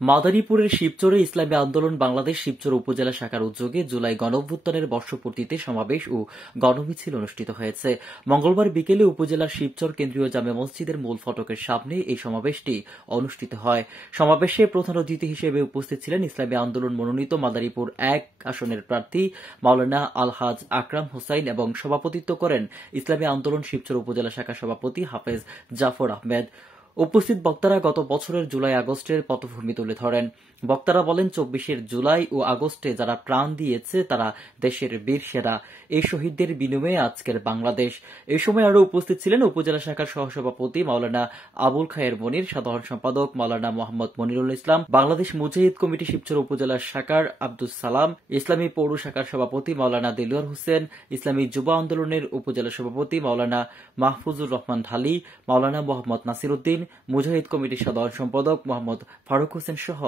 মাদারীপুরের শিবচরে ইসলামী আন্দোলন বাংলাদেশ শিবচর উপজেলা শাখার উদ্যোগে জুলাই গণঅভ্যুত্থানের বর্ষপূর্তিতে সমাবেশ ও গণমিছিল অনুষ্ঠিত হয়েছে। মঙ্গলবার বিকেলে উপজেলার শিবচর কেন্দ্রীয় জামে মসজিদের মূল ফটকের সামনে এই সমাবেশটি অনুষ্ঠিত হয়। সমাবেশে প্রধান অতিথি হিসেবে উপস্থিত ছিলেন ইসলামী আন্দোলন মনোনীত মাদারীপুর ১ আসনের প্রার্থী মাওলানা আলহাজ আকরাম হোসাইন এবং সভাপতিত্ব করেন ইসলামী আন্দোলন শিবচর উপজেলা শাখা সভাপতি হাফেজ জাফর আহমেদ। উপস্থিত বক্তারা গত বছরের জুলাই আগস্টের পটভূমি তুলে ধরেন। বক্তারা বলেন, ২৪শে জুলাই ও আগস্টে যারা প্রাণ দিয়েছে তারা দেশের বীর সেনা। এই শহীদদের বিনিময়ে আজকের বাংলাদেশ। এই সময় আরও উপস্থিত ছিলেন উপজেলা শাখার সহসভাপতি মাওলানা আবুল খায়ের মনির, সাধারণ সম্পাদক মাওলানা মোহাম্মদ মনিরুল ইসলাম, বাংলাদেশ মুজাহিদ কমিটি শিবচর উপজেলা শাখার আব্দুস সালাম, ইসলামী পৌর শাখার সভাপতি মাওলানা দেলোয়ার হোসেন, ইসলামী যুব আন্দোলনের উপজেলা সভাপতি মাওলানা মাহফুজুর রহমান ঢালী, মাওলানা মোহাম্মদ নাসির উদ্দিন, মুজাহিদ কমিটির সাধারণ সম্পাদক মোহাম্মদ ফারুক হোসেন সহ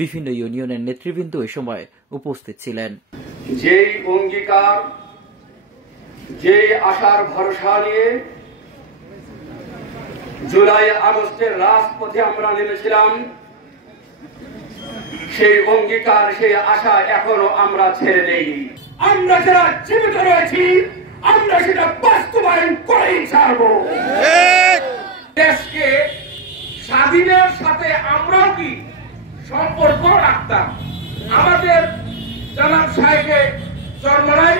বিভিন্ন ইউনিয়নের নেতৃবৃন্দ এ সময় উপস্থিত ছিলেন। যেই অঙ্গীকার, যেই আশার ভরসা নিয়ে জুলাই আগস্টের রাজপথে আমরা নেমেছিলাম, সেই অঙ্গীকার, সেই আশা এখনো আমরা ছেড়ে দেইনি। আমরা যারা জীবিত রয়েছি আমরা সেটা বাস্তবায়ন করেই ছাড়বো। দেশকে স্বাধীনের সাথে আমরাও কি সম্পর্ক রাখতাম? আমাদের জনাব সাহেবকে চরমরাই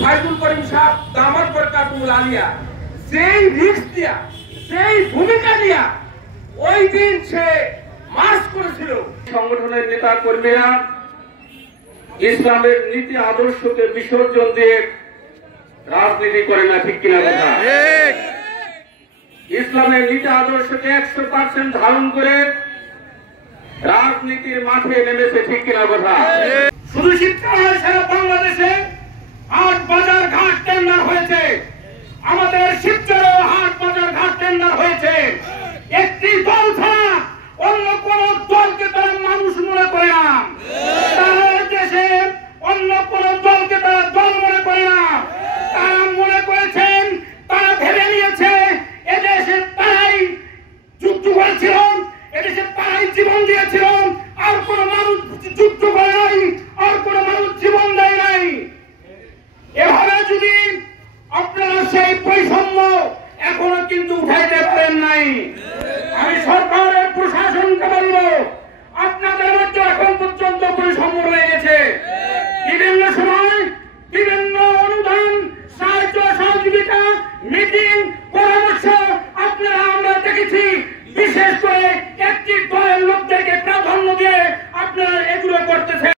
ফাইজুল করিম সাহেব দামাত বরকাতুল আলিয়া যেই রিস্ক দিয়া, যেই ভূমিকা দিয়া ওই দিন সে মার্চ করেছিল, সংগঠনের নেতা কর্মীরা ইসলামের নীতি আদর্শকে বিসর্জন দিয়ে রাজনীতি করে না, ঠিক কিনা কথা? ইসলামের নীতি আদর্শকে ১০০% ধারণ করে রাজনীতির মাঠে নেমেছে, ঠিক কিনা কথা? শুধু শীতকাল সারা বাংলাদেশে হাট বাজার ঘাট টেন্ডার হয়েছে, আমাদের শিবচরেও হাট বাজার ঘাট টেন্ডার হয়েছে। একটি দল ছাড়া অন্য কোন দলকে তারা মানুষ মনে করে না, তারা দেশে অন্য কোন দলকে তারা দল মনে করে না। তারা মনে করেছেন, তারা ভেবে নিয়েছে এদেশে তারাই যুদ্ধ করেছিল, এদেশে তারাই জীবন দিয়েছিল, আর কোন মানুষ যুদ্ধ করে নাই, আর কোন মানুষ জীবন দেয় নাই। এভাবে যদি আপনারা সেই বৈষম্য এখনো কিন্তু উঠাইতে পারেন নাই, আমি সরকারের প্রশাসনকে বলব, আপনাদের মধ্যে এখন পর্যন্ত বৈষম্য রয়ে গেছে। বিভিন্ন সময় বিভিন্ন অনুদান, সাহায্য সহযোগিতা, মিটিং, পরামর্শ আপনারা আমরা দেখেছি, বিশেষ করে একটি দলের লোকদেরকে প্রাধান্য দিয়ে আপনারা এগুলো করতেছেন।